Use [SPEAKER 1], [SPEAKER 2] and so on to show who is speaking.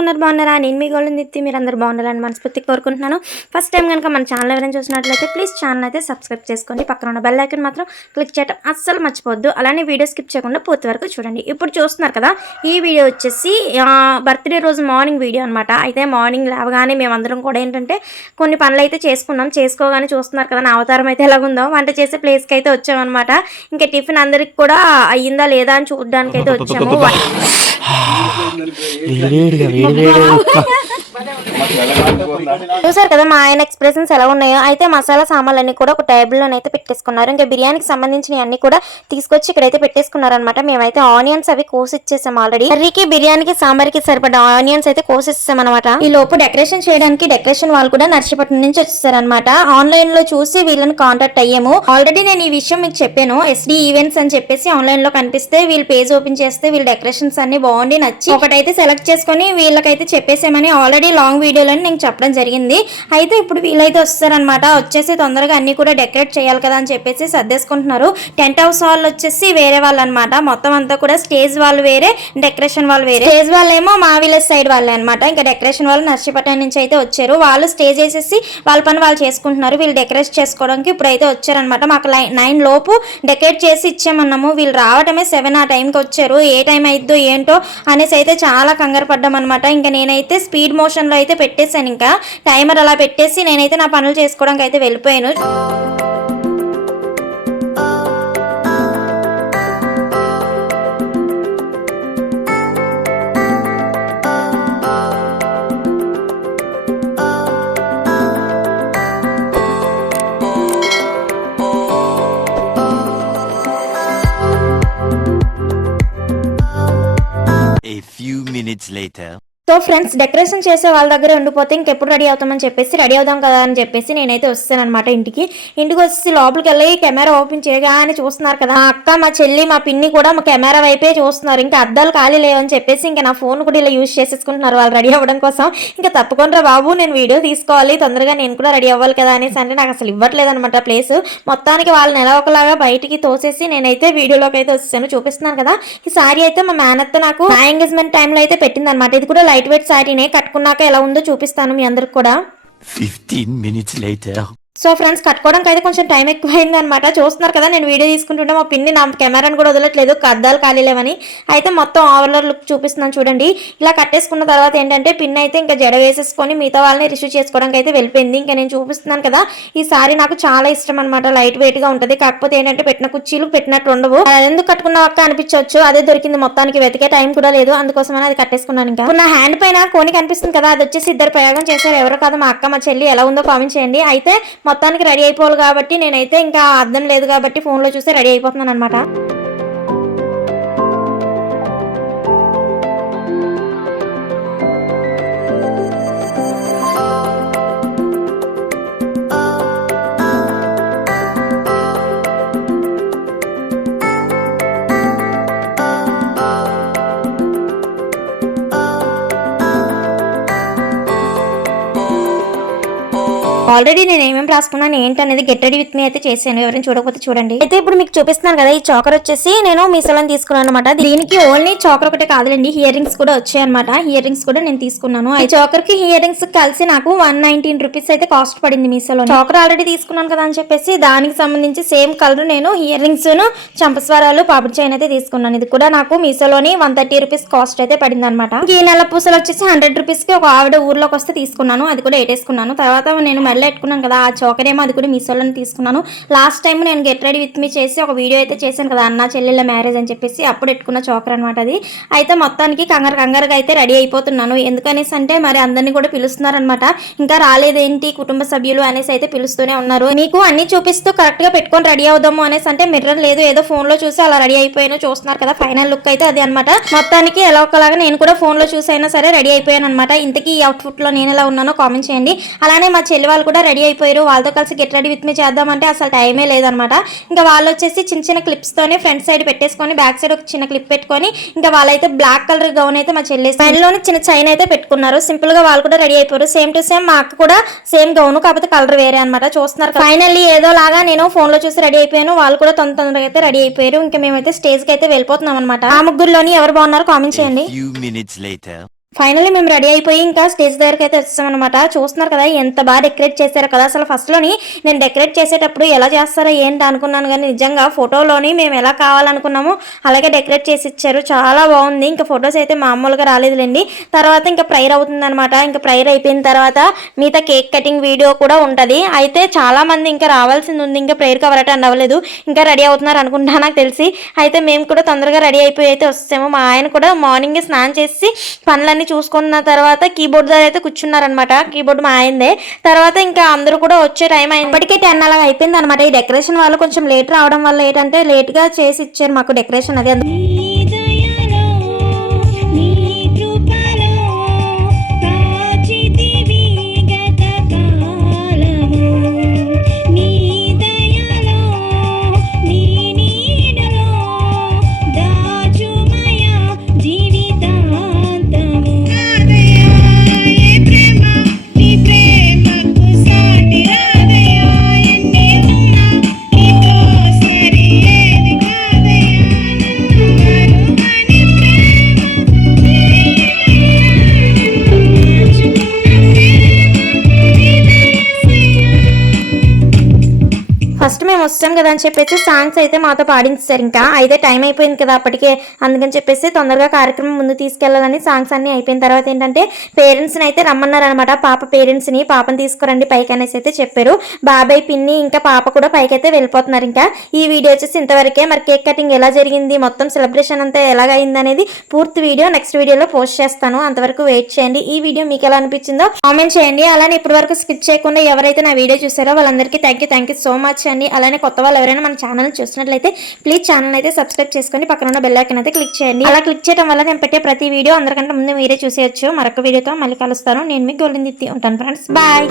[SPEAKER 1] ఉన్నారు బాగున్నారా? నేను మీ గోల్డెన్ నిత్తి మీరు అందరూ బాగుండాలని మనస్ఫూర్తి కోరుకుంటున్నాను. ఫస్ట్ టైం కనుక మన ఛానల్ ఎవరైనా చూసినట్లయితే ప్లీజ్ ఛానల్ అయితే సబ్స్క్రైబ్ చేసుకోండి. పక్కన ఉన్న బెల్ ఐకన్ మాత్రం క్లిక్ చేయడం అస్సలు మర్చిపోవద్దు. అలానే వీడియో స్కిప్ చేయకుండా పూర్తి వరకు చూడండి. ఇప్పుడు చూస్తున్నారు కదా ఈ వీడియో వచ్చేసి బర్త్డే రోజు మార్నింగ్ వీడియో అనమాట అయితే మార్నింగ్ లేవగానే మేమందరం కూడా ఏంటంటే కొన్ని పనులు అయితే చేసుకున్నాం. చేసుకోగానే చూస్తున్నారు కదా నా అవతారం అయితే ఎలాగుందో. వంట చేసే ప్లేస్కి అయితే వచ్చామన్నమాట ఇంకా టిఫిన్ అందరికి కూడా అయ్యిందా లేదా అని చూడడానికి అయితే వచ్చాము.
[SPEAKER 2] 哈哈哈
[SPEAKER 1] చూసారు కదా మా ఆయన ఎక్స్ప్రెషన్స్ ఎలా ఉన్నాయో. అయితే మసాలా సామాన్లన్నీ కూడా ఒక టేబుల్లోనే అయితే పెట్టేసుకున్నారు. ఇంకా బిర్యానీకి సంబంధించిన అన్ని కూడా తీసుకొచ్చి ఇక్కడైతే పెట్టేసుకున్నారు అనమాట మేమైతే ఆనియన్స్ అవి కోసి ఇచ్చేసాం ఆల్రెడీ కర్రీకి బిర్యానీకి సాంబార్కి సరిపడా ఆనియన్స్ అయితే కోసి అనమాట ఈ లోపు డెకరేషన్ చేయడానికి డెకరేషన్ వాళ్ళు కూడా నర్సీపట్నం నుంచి వచ్చేసారనమాట ఆన్లైన్లో చూసి వీళ్ళని కాంటాక్ట్ అయ్యాము. ఆల్రెడీ నేను ఈ విషయం మీకు చెప్పాను. ఎస్డి ఈవెంట్స్ అని చెప్పేసి ఆన్లైన్లో కనిపిస్తే వీళ్ళు పేజ్ ఓపెన్ చేస్తే వీళ్ళ డెకరేషన్స్ అన్ని బాగుండి నచ్చి ఒకటైతే సెలెక్ట్ చేసుకొని వీళ్ళకైతే చెప్పేసామని ఆల్రెడీ లాంగ్ వీడియోలో నేను చెప్పడం జరిగింది. అయితే ఇప్పుడు వీళ్ళైతే వస్తారనమాట వచ్చేసి తొందరగా అన్ని కూడా డెకరేట్ చేయాలి కదా అని చెప్పేసి సర్దేసుకుంటున్నారు. టెంట్ హౌస్ వాళ్ళు వచ్చేసి వేరే వాళ్ళు అనమాట మొత్తం అంతా కూడా స్టేజ్ వాళ్ళు వేరే డెకరేషన్ వాళ్ళు వేరే. స్టేజ్ వాళ్ళు ఏమో మా విలేజ్ సైడ్ వాళ్ళే అనమాట ఇంకా డెకరేషన్ వాళ్ళు నర్సీపట్నం నుంచి అయితే వచ్చారు. వాళ్ళు స్టేజ్ వేసేసి వాళ్ళ పని వాళ్ళు చేసుకుంటున్నారు. వీళ్ళు డెకరేట్ చేసుకోవడానికి ఇప్పుడు అయితే వచ్చారనమాట మాకు నైన్ లోపు డెకరేట్ చేసి ఇచ్చామన్నాము. వీళ్ళు రావటమే సెవెన్ ఆ టైంకి వచ్చారు. ఏ టైం అయిద్దో ఏంటో అనేసి అయితే చాలా కంగారు పడ్డాం అనమాట ఇంకా నేనైతే స్పీడ్ మోషన్లో అయితే పెట్టేశాను ఇంకా. టైమర్ అలా పెట్టేసి నేనైతే నా పనులు చేసుకోవడానికి అయితే వెళ్ళిపోయాను. సో ఫ్రెండ్స్ డెకరేషన్ చేసే వాళ్ళ దగ్గర ఉండిపోతే ఇంకెప్పుడు రెడీ అవుతామని చెప్పేసి రెడీ అవుదాం కదా అని చెప్పేసి నేనైతే వస్తాను అనమాట ఇంటికి. ఇంటికి వచ్చి లోపలికి వెళ్ళి కెమెరా ఓపెన్ చేయగానే చూస్తున్నారు కదా మా అక్క మా చెల్లి మా పిన్ని కూడా మా కెమెరా వైపే చూస్తున్నారు. ఇంకా అద్దాలు ఖాళీ లేవని చెప్పేసి ఇంకా నా ఫోన్ కూడా ఇలా యూజ్ చేసేసుకుంటున్నారు వాళ్ళు రెడీ అవ్వడం కోసం. ఇంకా తప్పకుండా బాబు నేను వీడియో తీసుకోవాలి తొందరగా నేను కూడా రెడీ అవ్వాలి కదా అనేసి అంటే నాకు అసలు ఇవ్వట్లేదు అనమాట ప్లేస్. మొత్తానికి వాళ్ళని ఎలా ఒకలాగా బయటికి తోసేసి నేనైతే వీడియోలోకి అయితే వచ్చాను చూపిస్తున్నాను కదా ఈ సారీ అయితే మా మేనత్త నాకు నా ఎంగేజ్మెంట్ టైంలో అయితే పెట్టింది అనమాట ఇది కూడా లైట్ వెయిట్ సారీనే కట్టుకున్నాక ఎలా ఉందో చూపిస్తాను మీ అందరికి కూడా.
[SPEAKER 3] Fifteen minutes later
[SPEAKER 1] so friends కట్టుకోవడానికి అయితే కొంచెం టైం ఎక్కువైంది అనమాట చూస్తున్నారు కదా నేను వీడియో తీసుకుంటుంటే మా పిన్ని నా కెమెరాని కూడా వదలట్లేదు కద్దాలు ఖాళీ లేవని. అయితే మొత్తం ఓవర్లర్ లుక్ చూపిస్తున్నాను చూడండి. ఇలా కట్టేసుకున్న తర్వాత ఏంటంటే పిన్ అయితే ఇంకా జడ వేసేసుకొని మిగతా వాళ్ళని రిసీవ్ చేసుకోవడానికి అయితే వెళ్ళిపోయింది. ఇంకా నేను చూపిస్తున్నాను కదా ఈ సారీ నాకు చాలా ఇష్టం అనమాట లైట్ వెయిట్గా ఉంటుంది. కాకపోతే ఏంటంటే పెట్టిన కుర్చీలు పెట్టినట్టు ఉండవు. అది ఎందుకు కట్టుకున్న అక్క అనిపించవచ్చు. అదే దొరికింది మొత్తానికి వెతికే టైం కూడా లేదు. అందుకోసమని అది కట్టేసుకున్నాను ఇంకా. నా హ్యాండ్ పైన కోని కనిపిస్తుంది కదా అది వచ్చేసి ఇద్దరు ప్రయోగం చేశారు. ఎవరు కాదు మా అక్క మా చెల్లి ఎలా ఉందో కామెంట్ చేయండి. అయితే మొత్తానికి రెడీ అయిపోవాలి కాబట్టి నేనైతే ఇంకా అర్థం లేదు కాబట్టి ఫోన్లో చూస్తే రెడీ అయిపోతున్నాను అనమాట ఆల్రెడీ నేను ఏమేమి రాసుకున్నాను ఏంటనేది గెట్ రెడీ విత్ మీ అయితే చేశాను. ఎవరైనా చూడకపోతే చూడండి. అయితే ఇప్పుడు మీకు చూపిస్తున్నాను కదా ఈ చాకర్ వచ్చేసి నేను మీసోలో తీసుకున్నాను అనమాట దీనికి ఓన్లీ చాకర్ ఒకటే కాదులేండి ఇయర్ రింగ్స్ కూడా వచ్చాయి అనమాట ఇయర్ రింగ్స్ కూడా నేను తీసుకున్నాను. ఈ చాకర్కి ఇయర్ రింగ్స్ కలిసి నాకు వన్ నైన్టీన్ రూపీస్ అయితే కాస్ట్ పడింది మీసోలో చాకర్ ఆల్రెడీ తీసుకున్నాను కదా అని చెప్పేసి దానికి సంబంధించి సేమ్ కలర్ నేను ఇయర్ రింగ్స్ చంపస్వరాలు పాపిడి చైన్ అయితే తీసుకున్నాను. ఇది కూడా నాకు మీసోలోని వన్ థర్టీ రూపీస్ కాస్ట్ అయితే పడింది అనమాట ఈ నెల పూసలు వచ్చేసి హండ్రెడ్ రూపీస్కి ఒక ఆవిడ ఊర్లోకి వస్తే తీసుకున్నాను. అది కూడా ఏటేసుకున్నాను. తర్వాత నేను మళ్ళీ పెట్టుకున్నాను కదా ఆ చోకర్ ఏమో అది కూడా మీసోలోనే తీసుకున్నాను. లాస్ట్ టైం నేను గెట్ రెడీ విత్ మీ చేసి ఒక వీడియో అయితే చేశాను కదా అన్న చెల్లెళ్ళ మ్యారేజ్ అని చెప్పేసి అప్పుడు పెట్టుకున్న చోకర్ అనమాట అది. అయితే మొత్తానికి కంగారు కంగారుగా అయితే రెడీ అయిపోతున్నాను. ఎందుకనేసి అంటే మరి అందరినీ కూడా పిలుస్తున్నారనమాట ఇంకా రాలేదేంటి కుటుంబ సభ్యులు అనేసి అయితే పిలుస్తూనే ఉన్నారు. మీకు అన్ని చూపిస్తూ కరెక్ట్గా పెట్టుకొని రెడీ అవుదాము అనేసి అంటే మిర్రర్ లేదు ఏదో ఫోన్లో చూసి అలా రెడీ అయిపోయాను చూస్తున్నారు కదా ఫైనల్ లుక్ అయితే అది అనమాట మొత్తానికి ఎలా ఒకలాగా నేను కూడా ఫోన్లో చూసైనా సరే రెడీ అయిపోయాను అనమాట ఇంతకీ ఈ అవుట్ఫిట్లో నేను ఎలా ఉన్నానో కామెంట్ చేయండి. అలానే మా చెల్లి వాళ్ళు కూడా రెడీ అయిపోయారు. వాళ్ళతో కలిసి గెట్ రెడీ విత్ మీ చేద్దామంటే అసలు టైమే లేదనమాట. ఇంకా వాళ్ళు వచ్చేసి చిన్న చిన్న క్లిప్స్ తోనే ఫ్రంట్ సైడ్ పెట్టేసుకొని బ్యాక్ సైడ్ ఒక చిన్న క్లిప్ పెట్టుకొని ఇంకా వాళ్ళైతే బ్లాక్ కలర్ గౌన్ అయితే మా చెల్లి లోని చిన్న చైన్ అయితే పెట్టుకున్నారు. సింపుల్గా వాళ్ళు కూడా రెడీ అయిపోయారు. సేమ్ టు సేమ్ మా అక్క కూడా సేమ్ గౌన్ కాకపోతే కలర్ వేరే అనమాట. చూస్తున్నారు ఫైనల్లీ ఏదో లాగా నేను ఫోన్లో చూసి రెడీ అయిపోయాను. వాళ్ళు కూడా తొందర తొందరగా అయితే రెడీ అయిపోయారు. ఇంకా మేమైతే స్టేజ్కి అయితే వెళ్ళిపోతున్నాం అనమాట. ఆ ముగ్గురులోని ఎవరు బాగున్నారో కామెంట్ చేయండి.
[SPEAKER 3] Few minutes later.
[SPEAKER 1] ఫైనల్లీ మేము రెడీ అయిపోయి ఇంకా స్టేజ్ దగ్గరికి అయితే వచ్చామన్నమాట చూస్తున్నారు కదా ఎంత బాగా డెకరేట్ చేశారు కదా. అసలు ఫస్ట్లోని నేను డెకరేట్ చేసేటప్పుడు ఎలా చేస్తారో ఏంటి అనుకున్నాను కానీ నిజంగా ఫోటోలోని మేము ఎలా కావాలనుకున్నామో అలాగే డెకరేట్ చేసి ఇచ్చారు. చాలా బాగుంది. ఇంకా ఫొటోస్ అయితే మామూలుగా రాలేదులేండి. తర్వాత ఇంకా ప్రైర్ అవుతుంది అనమాట ఇంకా ప్రైర్ అయిపోయిన తర్వాత మిగతా కేక్ కటింగ్ వీడియో కూడా ఉంటుంది. అయితే చాలా మంది ఇంకా రావాల్సింది ఉంది. ఇంకా ప్రేయర్ కవర్ అటెండ్ అవ్వలేదు. ఇంకా రెడీ అవుతున్నారు అనుకుంటా నాకు తెలిసి. అయితే మేము కూడా తొందరగా రెడీ అయిపోయి అయితే వస్తాము. మా ఆయన కూడా మార్నింగ్ స్నానం చేసి పనులన్నీ చూసుకున్న తర్వాత కీబోర్డ్ దగ్గర అయితే కూర్చున్నారనమాట కీబోర్డ్ మా ఆయనదే తర్వాత ఇంకా అందరూ కూడా వచ్చే టైం అయింది. ఇప్పటికే టెన్ అలా అయిపోయింది అనమాట ఈ డెకరేషన్ వాళ్ళు కొంచెం లేట్ రావడం వల్ల ఏంటంటే లేట్గా చేసి ఇచ్చారు మాకు డెకరేషన్ అది మేము వస్తాం కదా అని చెప్పేసి సాంగ్స్ అయితే మాతో పాడించారు ఇంకా. అయితే టైం అయిపోయింది కదా అప్పటికే. అందుకని చెప్పేసి తొందరగా కార్యక్రమం ముందు తీసుకెళ్ళాలని సాంగ్స్ అన్ని అయిపోయిన తర్వాత ఏంటంటే పేరెంట్స్ని అయితే రమ్మన్నారనమాట పాప పేరెంట్స్ని పాపని తీసుకురండి పైకి అనేసి అయితే చెప్పారు. బాబాయ్ పిన్ని ఇంకా పాప కూడా పైకి అయితే వెళ్ళిపోతున్నారు ఇంకా. ఈ వీడియో వచ్చేసి ఇంతవరకే మరి కేక్ కటింగ్ ఎలా జరిగింది మొత్తం సెలబ్రేషన్ అంతా ఎలాగైంది అనేది పూర్తి వీడియో నెక్స్ట్ వీడియోలో పోస్ట్ చేస్తాను. అంతవరకు వెయిట్ చేయండి. ఈ వీడియో మీకు ఎలా అనిపించిందో కామెంట్ చేయండి. అలానే ఇప్పటి వరకు స్కిప్ చేయకుండా ఎవరైతే నా వీడియో చూసారో వాళ్ళందరికీ thank you thank you so much అండి. అలానే కొత్త వాళ్ళు ఎవరైనా మన ఛానల్ చూసినట్లయితే ప్లీజ్ ఛానల్ అయితే సబ్స్క్రైబ్ చేసుకొని పక్కన ఉన్న బెల్ ఐకన్ అయితే క్లిక్ చేయండి. అలా క్లిక్ చేయడం వల్ల నేను పెట్టే ప్రతి వీడియో అందరికంటే ముందు మీరే చూసేయచ్చు. మరొక వీడియోతో మళ్ళీ కలుస్తాను. నేను మీకు గోల్డెన్ ఉంటాను ఫ్రెండ్స్ బాయ్